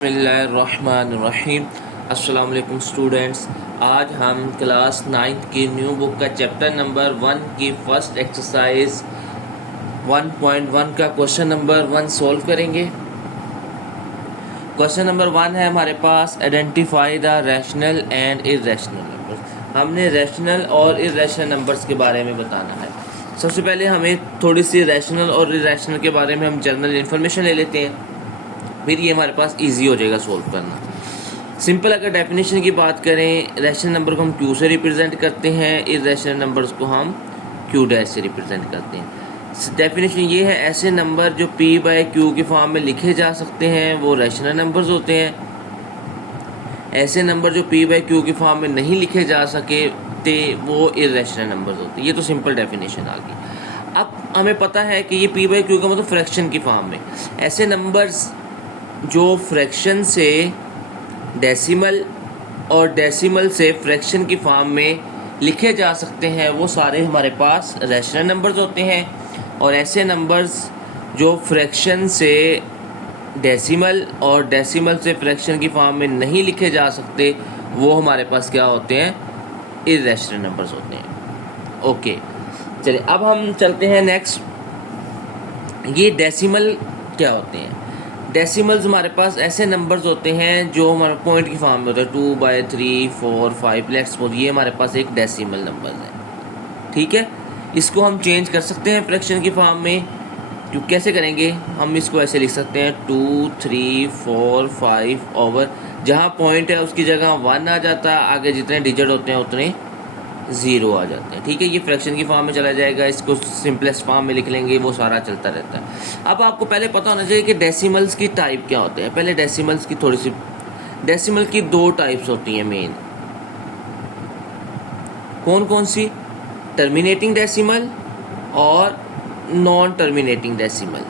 बिस्मिल्लाहिर्रहमानिर्रहीम। अस्सलाम वालेकुम स्टूडेंट्स। आज हम क्लास 9th की न्यू बुक का चैप्टर नंबर 1 की फर्स्ट एक्सरसाइज 1.1 का क्वेश्चन नंबर 1 सॉल्व करेंगे। क्वेश्चन नंबर 1 है हमारे पास, identify the rational and irrational numbers. हमने रैशनल और इर्रेशनल नंबर्स के बारे में बताना है। सबसे पहले हमें थोड़ी सी रैशनल और इर्रेशनल के बारे में हम जनरल इन्फॉर्मेशन ले लेते हैं, फिर ये हमारे पास इजी हो जाएगा सॉल्व करना। सिंपल अगर डेफिनेशन की बात करें, रैशनल नंबर को हम क्यू से रिप्रेजेंट करते हैं, इर्रेशनल नंबर्स को हम क्यू डैश से रिप्रेजेंट करते हैं। डेफिनेशन ये है, ऐसे नंबर जो पी बाय क्यू के फॉर्म में लिखे जा सकते हैं वो रैशनल नंबर्स होते हैं। ऐसे नंबर जो पी बाय क्यू के फॉर्म में नहीं लिखे जा सके वो इर्रेशनल नंबर्स होते हैं। ये तो सिंपल डेफिनेशन आ गई। अब हमें पता है कि ये पी बाय क्यू का मतलब फ्रैक्शन की फॉर्म में, ऐसे नंबर्स जो फ्रैक्शन से डेसिमल और डेसिमल से फ्रैक्शन की फॉर्म में लिखे जा सकते हैं वो सारे हमारे पास रैशनल नंबर्स होते हैं। और ऐसे नंबर्स जो फ्रैक्शन से डेसिमल और डेसिमल से फ्रैक्शन की फॉर्म में नहीं लिखे जा सकते वो हमारे पास क्या होते हैं, इर्रेशनल नंबर्स होते हैं। ओके, चलिए अब हम चलते हैं नेक्स्ट। ये डेसिमल क्या होते हैं? डेसिमल्स हमारे पास ऐसे नंबर्स होते हैं जो हमारे पॉइंट की फॉर्म में होते हैं, 2/3, 4, 5। लेट्स सपोज ये हमारे पास एक डेसिमल नंबर है, ठीक है। इसको हम चेंज कर सकते हैं फ्रैक्शन की फॉर्म में। क्यों, कैसे करेंगे? हम इसको ऐसे लिख सकते हैं 2, 3, 4, 5 ओवर, जहाँ पॉइंट है उसकी जगह 1 आ जाता है, आगे जितने डिजिट होते हैं उतने 0 आ जाते हैं, ठीक है। ये फ्रैक्शन की फॉर्म में चला जाएगा, इसको सिंपलेस्ट फॉर्म में लिख लेंगे, वो सारा चलता रहता है। अब आपको पहले पता होना चाहिए कि डेसिमल्स की टाइप क्या होते हैं। पहले डेसिमल्स की थोड़ी सी, डेसिमल की 2 टाइप्स होती हैं मेन। कौन कौन सी? टर्मिनेटिंग डेसिमल और नॉन टर्मिनेटिंग डेसिमल,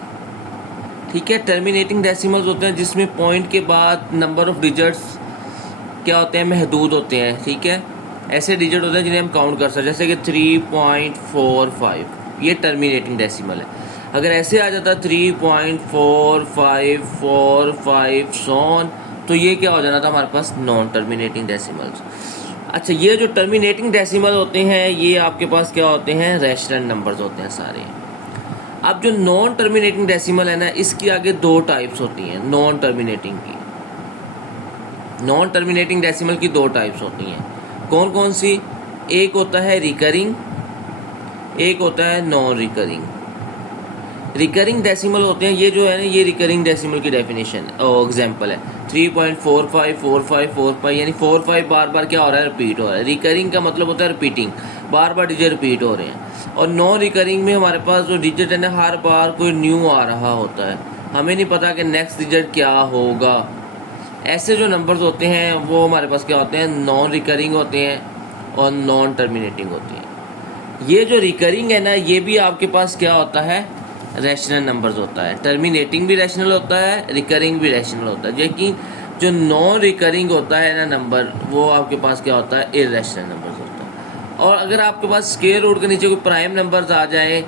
ठीक है। टर्मिनेटिंग डेसिमल्स होते हैं जिसमें पॉइंट के बाद नंबर ऑफ डिजिट्स क्या होते हैं, महदूद होते हैं, ठीक है। ऐसे डिजिट होते हैं जिन्हें हम काउंट कर सकते हैं, जैसे कि 3.45, ये टर्मिनेटिंग डेसिमल है। अगर ऐसे आ जाता 3.4545 सॉन, तो ये क्या हो जाना था हमारे पास, नॉन टर्मिनेटिंग डेसिमल्स। अच्छा, ये जो टर्मिनेटिंग डेसिमल होते हैं ये आपके पास क्या होते हैं, रैशनल नंबर्स होते हैं सारे। अब जो नॉन टर्मिनेटिंग डेसिमल है ना, इसकी आगे 2 टाइप्स होती हैं नॉन टर्मिनेटिंग की। नॉन टर्मिनेटिंग डेसिमल की 2 टाइप्स होती हैं। कौन कौन सी? एक होता है रिकरिंग, एक होता है नॉन रिकरिंग। रिकरिंग डेसिमल होते हैं, ये जो है ना, ये रिकरिंग डेसिमल की डेफिनेशन एग्जांपल है 3.454545, यानी 4-5 बार बार क्या हो रहा है, रिपीट हो रहा है। रिकरिंग का मतलब होता है रिपीटिंग, बार बार डिजिट रिपीट हो रहे हैं। और नॉन रिकरिंग में हमारे पास जो डिजिट है ना, हर बार कोई न्यू आ रहा होता है, हमें नहीं पता कि नेक्स्ट डिजिट क्या होगा। ऐसे जो नंबर्स होते हैं वो हमारे पास क्या होते हैं, नॉन रिकरिंग होते हैं और नॉन टर्मिनेटिंग होते हैं। ये जो रिकरिंग है ना, ये भी आपके पास क्या होता है, रैशनल नंबर्स होता है। टर्मिनेटिंग भी रैशनल होता है, रिकरिंग भी रैशनल होता है। लेकिन जो नॉन रिकरिंग होता है ना नंबर, वो आपके पास क्या होता है, इर्रेशनल नंबर्स होता है। और अगर आपके पास स्क्वायर रूट के नीचे कोई प्राइम नंबर्स आ जाए,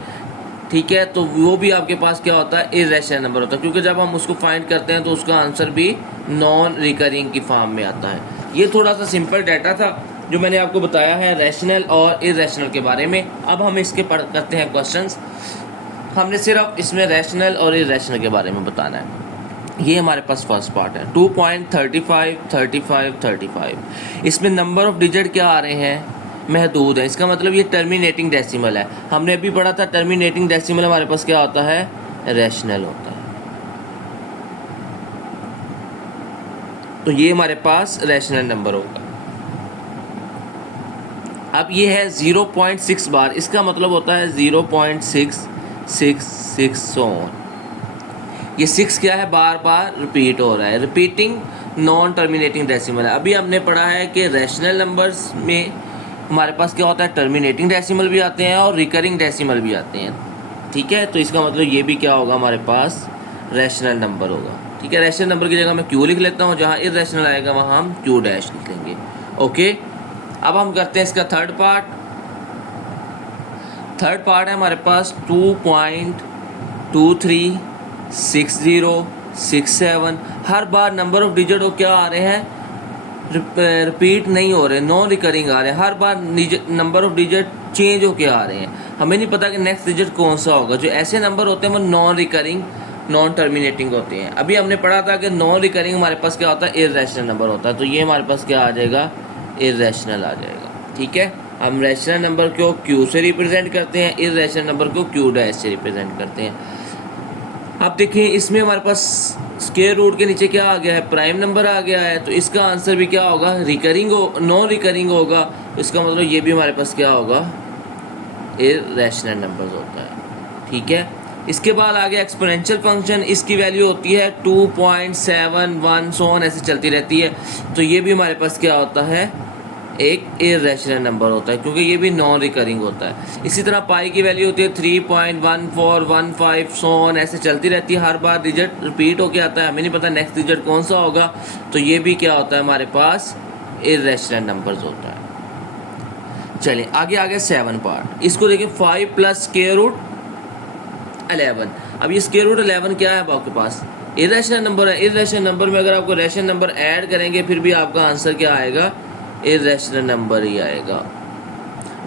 ठीक है, तो वो भी आपके पास क्या होता है, इर्रेशनल नंबर होता है, क्योंकि जब हम उसको फाइंड करते हैं तो उसका आंसर भी नॉन रिकरिंग की फॉर्म में आता है। ये थोड़ा सा सिंपल डाटा था जो मैंने आपको बताया है रैशनल और इर्रेशनल के बारे में। अब हम इसके करते हैं क्वेश्चंस। हमने सिर्फ इसमें रैशनल और इर्रेशनल के बारे में बताना है। ये हमारे पास फर्स्ट पार्ट है 2.35 35 35। इसमें नंबर ऑफ डिजिट क्या आ रहे हैं, महदूद है। इसका मतलब ये टर्मिनेटिंग डेसिमल है। हमने अभी पढ़ा था टर्मिनेटिंग डेसिमल हमारे पास क्या होता है, रैशनल होता है। तो ये हमारे पास रैशनल नंबर होगा। अब ये है 0.6 बार, इसका मतलब होता है 0.666 सॉन। ये 6 क्या है, बार बार रिपीट हो रहा है, रिपीटिंग नॉन टर्मिनेटिंग डेसिमल है। अभी हमने पढ़ा है कि रैशनल नंबर्स में हमारे पास क्या होता है, टर्मिनेटिंग डेसिमल भी आते हैं और रिकरिंग डेसिमल भी आते हैं, ठीक है। तो इसका मतलब ये भी क्या होगा, हमारे पास रैशनल नंबर होगा, ठीक है। रैशनल नंबर की जगह मैं क्यू लिख लेता हूँ, जहाँ इर्रेशनल आएगा वहाँ हम क्यू डैश लिख लेंगे। ओके, अब हम करते हैं इसका थर्ड पार्ट। थर्ड पार्ट है हमारे पास 2.2360 6 7। हर बार नंबर ऑफ डिजिट वो क्या आ रहे हैं, रिपीट नहीं हो रहे, नॉन रिकरिंग आ रहे हैं। हर बार नंबर ऑफ डिजिट चेंज होके आ रहे हैं। हमें नहीं पता कि नेक्स्ट डिजिट कौन सा होगा। जो ऐसे नंबर होते हैं वो नॉन रिकरिंग नॉन टर्मिनेटिंग होते हैं। अभी हमने पढ़ा था कि नॉन रिकरिंग हमारे पास क्या होता है, इर्रेशनल नंबर होता है। तो ये हमारे पास क्या आ जाएगा, इर्रेशनल आ जाएगा। ठीक है, हम रैशनल नंबर को क्यू से रिप्रेजेंट करते हैं, इर्रेशनल नंबर को क्यू डैश से रिप्रेजेंट करते हैं। अब देखिए इसमें हमारे पास स्क्वायर रूट के नीचे क्या आ गया है, प्राइम नंबर आ गया है। तो इसका आंसर भी क्या होगा, रिकरिंग नॉन रिकरिंग होगा। इसका मतलब ये भी हमारे पास क्या होगा, इर्रेशनल नंबर्स होता है। ठीक है, इसके बाद आ गया एक्सपोनेंशियल फंक्शन। इसकी वैल्यू होती है 2.71 सो ऑन, ऐसे चलती रहती है। तो ये भी हमारे पास क्या होता है, एक इर्रेशनल नंबर होता है, क्योंकि ये भी नॉन रिकरिंग होता है। इसी तरह पाई की वैल्यू होती है 3.1415 सो ऑन, ऐसे चलती रहती है। हर बार डिजिट रिपीट होके आता है, हमें नहीं पता नेक्स्ट डिजिट कौन सा होगा। तो ये भी क्या होता है, हमारे पास इर्रेशनल नंबर्स होता है। चलिए आगे आ गया 7 पार्ट। इसको देखिए 5 प्लस स्क्वायर रूट 11। अब ये स्क्वायर रूट 11 क्या है आपके पास, इर्रेशनल नंबर है। इर्रेशनल नंबर में अगर आपको रैशनल नंबर ऐड करेंगे फिर भी आपका आंसर क्या आएगा, इर्रेशनल नंबर ही आएगा।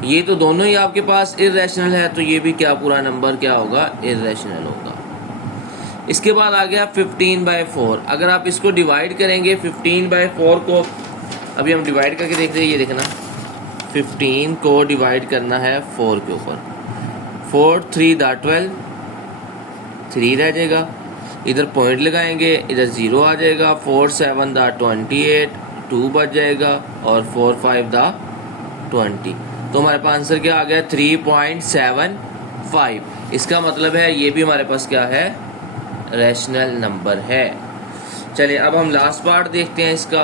ये तो दोनों ही आपके पास इर्रेशनल है, तो ये भी क्या पूरा नंबर क्या होगा, इर्रेशनल होगा। इसके बाद आ गया 15/4। अगर आप इसको डिवाइड करेंगे 15/4 को, अभी हम डिवाइड करके देख रहे हैं, ये देखना 15 को डिवाइड करना है 4 के ऊपर। 4 3 दा 12, 3 रह जाएगा। इधर पॉइंट लगाएंगे, इधर 0 आ जाएगा। 4 7 दा 28, 2 बच जाएगा। और 4 5 दा 20। तो हमारे पास आंसर क्या आ गया, 3.75। इसका मतलब है ये भी हमारे पास क्या है, रैशनल नंबर है। चलिए अब हम लास्ट पार्ट देखते हैं इसका।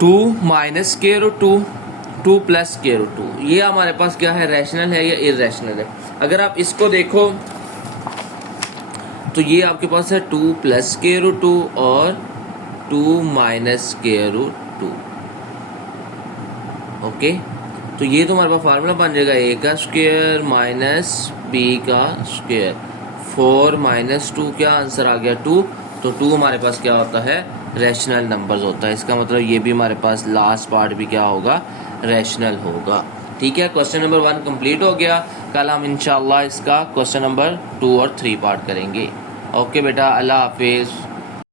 2 minus square root 2, 2 plus square root 2, ये हमारे पास क्या है, रैशनल है या इर्रेशनल है। अगर आप इसको देखो तो ये आपके पास है 2 प्लस स्क्वायर रूट 2 और 2 माइनस स्क्वायर रूट 2। ओके, तो ये तो हमारे पास फार्मूला बन जाएगा a का स्क्वायर माइनस b का स्क्वायर। 4 माइनस 2 क्या आंसर आ गया 2। तो 2 हमारे पास क्या होता है, रैशनल नंबर्स होता है। इसका मतलब ये भी हमारे पास लास्ट पार्ट भी क्या होगा, रैशनल होगा। ठीक है, क्वेश्चन नंबर 1 कंप्लीट हो गया। कल हम इंशाल्लाह इसका क्वेश्चन नंबर 2 और 3 पार्ट करेंगे। ओके बेटा, अल्लाह हाफिज़।